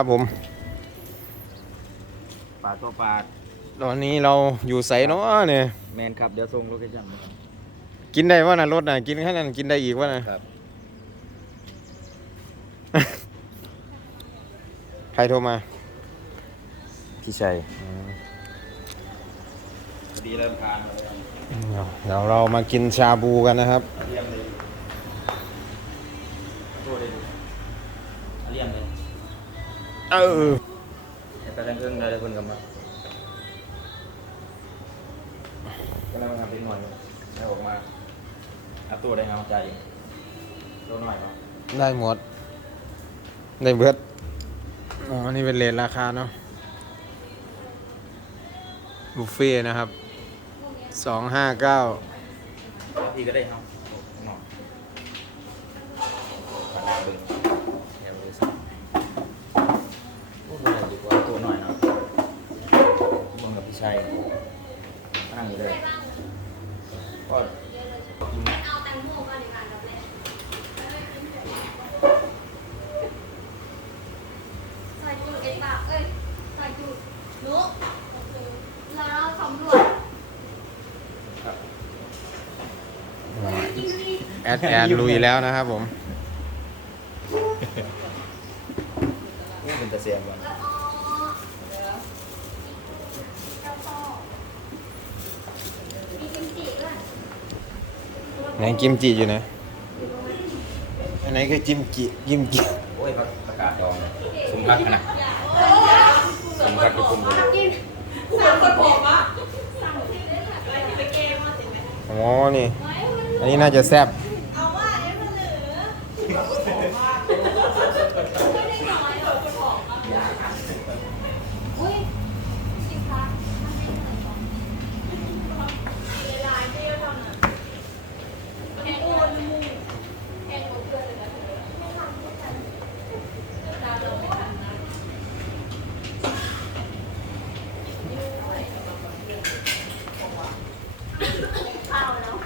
ครับผมปลาตัวปลาตอนนี้เราอยู่ใสเนาะเนี่ยแมนครับ เดี๋ยวส่งโลเคชั่นมาครับกินได้วะนะรถน่ะกินแค่นั้นกินได้อีกวะนะครับใครโทรมา พี่ชัยดีเริ่มทานเลยเดี๋ยวเรามากินชาบูกันนะครับเรียมเลยโทษเลยเรียมเลย เออแต่กำลังเครื่องได้คนกำลังกำลังทำเป็นหน่วยให้ออกมาเอาตัวได้งามใจตัวหน่อยเนาะได้หมด ได้เบิดอ๋อนี่เป็นเลทราคาเนาะบุฟเฟ่นะครับสองห้าเก้าพี่ก็ได้เอาหน่อยขนาดบึงเดี๋ยวดูสิพูดอะไรดีกว่าตัวหน่อยเนาะมึงกับพี่ ชัยนั่งอยู่เลยก็กินใส่จุดเอ็กบาเอ้ยใส่จุดนุกแล้วเราสำรวจแอดแอดลุยแล้วนะครับผม นี่เป็นตะเสียบว่ะ แล้วอ๋อเจ้าพ่อมีกิมจิด้วย ไหนกิมจิอยู่ไหนอันไหนคือจิมจิกิมจิโอ้ยประกาศดองสมพักนะสมพักทุกคนเลยกินสั่งคนผมอะสั่งที่ได้ค่ะไปที่ไปเกมมาสิไหมอ๋อนี่ไว้มันอันนี้น่าจะแซ่บ เอาว่าไอ้มันเหลือ ไม่ได้น้อยหรอกอุ้ยสิคะมันไม่เหนื่อยหรอก หลายเดียวเท่านั้น แอนโอนมูแอนโอนเพื่อนเลยนะเธอไม่ทำด้วยกันตามเราไม่ทันนะข้าวแล้ว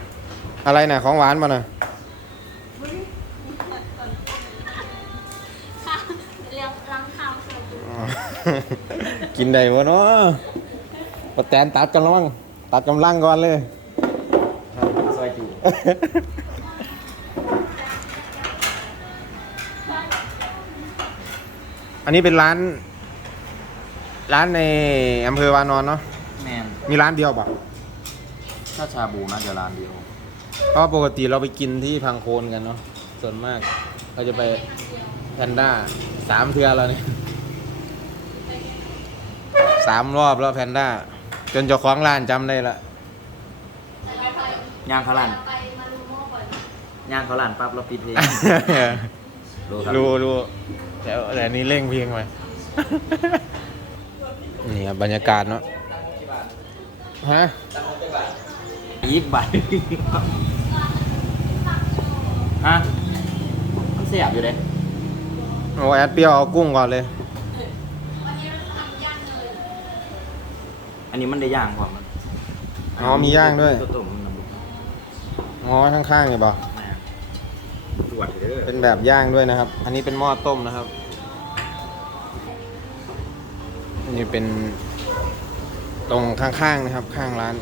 อะไรน่ะของหวานมาน่ะค่ะเรียกล้างข้าวใส่ถุงอ๋อกินได้วะเนาะปะแตนตัดกันแล้วมั้งตัดกำลังก่อนเลยซอยจูอันนี้เป็นร้าน ร้านในอำเภอวานอนเนาะแมนมีร้านเดียวปะถ้าชาบูนะเดี๋ยวร้านเดียว เพราะปกติเราไปกินที่พังโคนกันเนาะส่วนมากเราจะไปแพนด้าสามเทือแล้วเนี่ยสามรอบแล้วแพนด้า จนเจ้าของร้านจำได้ละย่างเขาลันไปมารูโม่ก่อนย่างเขาลันปั๊บเราปิดเพลงรู้ครับรู้รู้แต่แต่อันนี้เร่งเพียงไปนี่ครับบรรยากาศเนาะฮะ อีกใบฮะมันเสียบอยู่เลยโอ้แอดเปรี้ยวเอากุ้งก่อนเลยวันนี้เราทำย่างเลย อันนี้มันได้ย่างกว่ามันอ๋อมีย่างด้วย ตัวตุ่มมันน้ำบุกอ๋อข้างๆเนี่ยบ่ตรวจเด้อเป็นแบบย่างด้วยนะครับ อันนี้เป็นหม้อต้มนะครับ นี่เป็นตรงข้างๆนะครับ ข้างร้าน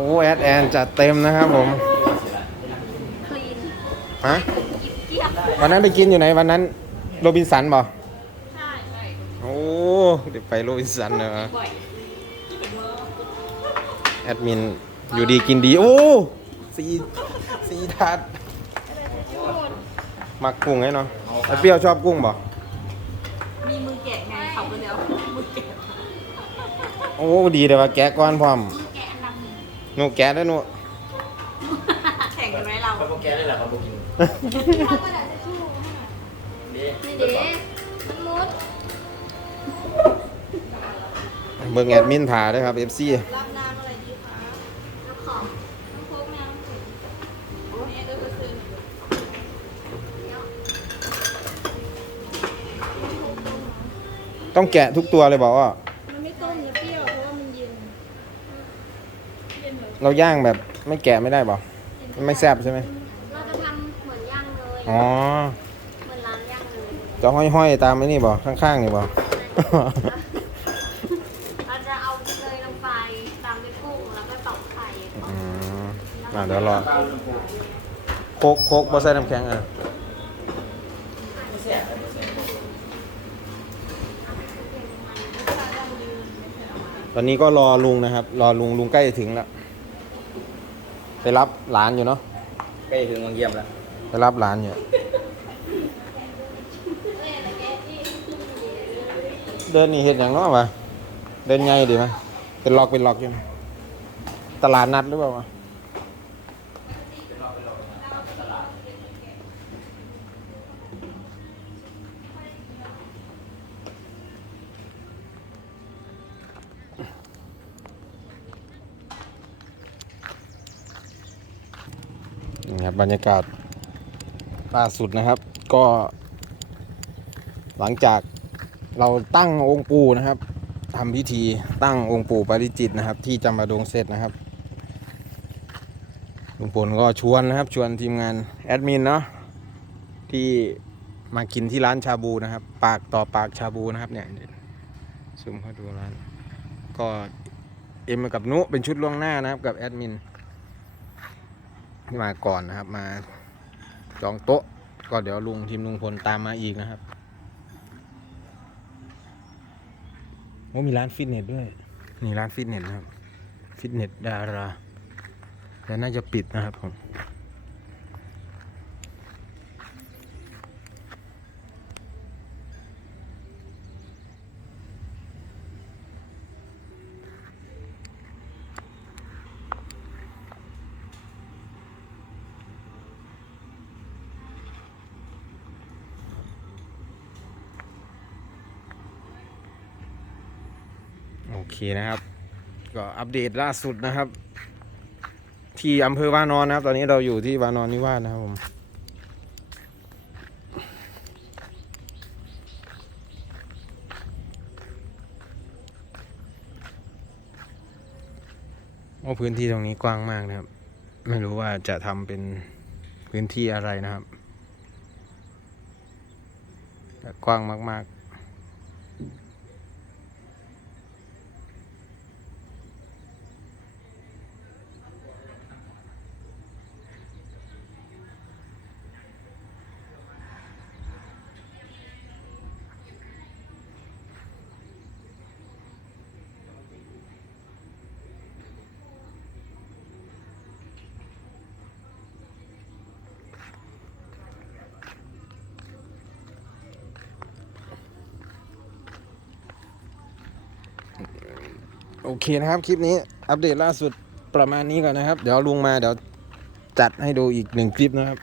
โอ้แอดแอนจัดเต็มนะครับผมคลีนฮะเกียบวันนั้นไปกินอยู่ไหนวันนั้นโรบินสันบ่ใช่ใช่โอ้เดี๋ยวไปโรบินสันเนอะบ่อยแอดมินอยู่ดีกินดี โอ้สีสีทัดมักกุ้งไงเนาะไอเปรี้ยวชอบกุ้งบ่มีมือแกะไงขับไปแล้วมือแกะโอ้ดีแต่ว่าแกะก้อนพร้อมแกะอันดับห นึ่งหนูแกะได้หนู แข่งกันไหมเราเขาบอกแกได้แหละเขาบอกกินข้าวกระดาษทิชชู่ดีนี่เด็มันมุดเบิ่งแอดมินถ่าด้วยครับ FC รับน้ำอะไรดีคะน้ำขอบน้ำโค้กน้ำถึงโอ้ยเอ็กซ์ก็ซื้อต้องแกะทุกตัวเลยบอกว่า มันไม่ต้มนะเปรี้ยวเพราะว่ามันเย็น เย็นเหรอเราย่างแบบไม่แกะไม่ได้บอกไม่แซ่บใช่ไหมเราจะทำเหมือนย่างเลยอ๋อเหมือนร้านย่างเลยจะห้อยๆตามไอ้นี่บ่ข้างๆนี่บ่เราจะเอาเลยลงไปตามด้วยกุ้งแล้วก็ตอกไข่อืมอะเดี๋ยวรอปลาลูกโป่งโคกโคกบ่ใส่น้ำแข็งอะไม่แซ่บไม่แซ่บตอนนี้ก็รอลุงนะครับ รอลุงลุงใกล้จะถึงแล้ว ไปรับหลานอยู่เนาะใกล้ถึงวังเยี่ยมแล้วไปรับหลานอยู่ เดินนี่เห็นอย่างเน้อวะเดินไงดีไหมเป็นล็อกเป็นล็อกอยู่ไหมตลาดนัดหรือเปล่าวะ นี่ครับบรรยากาศล่าสุดนะครับ ก็ หลังจากเราตั้งองค์ปู่นะครับทำพิธีตั้งองค์ปู่ปาริจิตนะครับ ที่จำปาดงเสร็จนะครับลุงพลก็ชวนนะครับ ชวนทีมงานแอดมินเนาะที่มากินที่ร้านชาบูนะครับ ปากต่อปากชาบูนะครับเนี่ยซูมเข้าดูร้าน ก็เอ็มกับนุเป็นชุดล่วงหน้านะครับกับแอดมิน ที่มาก่อนนะครับ มาจองโต๊ะ ก็เดี๋ยวลุงทีมลุงพลตามมาอีกนะครับโอ้มีร้านฟิตเนสด้วย นี่ร้านฟิตเนสนะครับ ฟิตเนสดาราแต่น่าจะปิดนะครับผม เคนะครับ ก็อัปเดตล่าสุดนะครับ ที่อำเภอวานอนนะครับ ตอนนี้เราอยู่ที่วานอนนิวาสนะครับผมโอ้พื้นที่ตรงนี้กว้างมากนะครับ ไม่รู้ว่าจะทำเป็นพื้นที่อะไรนะครับ กว้างมากๆ โอเคนะครับ คลิปนี้อัปเดตล่าสุดประมาณนี้ก่อนนะครับ เดี๋ยวลุงมาเดี๋ยวจัดให้ดูอีกหนึ่งคลิปนะครับ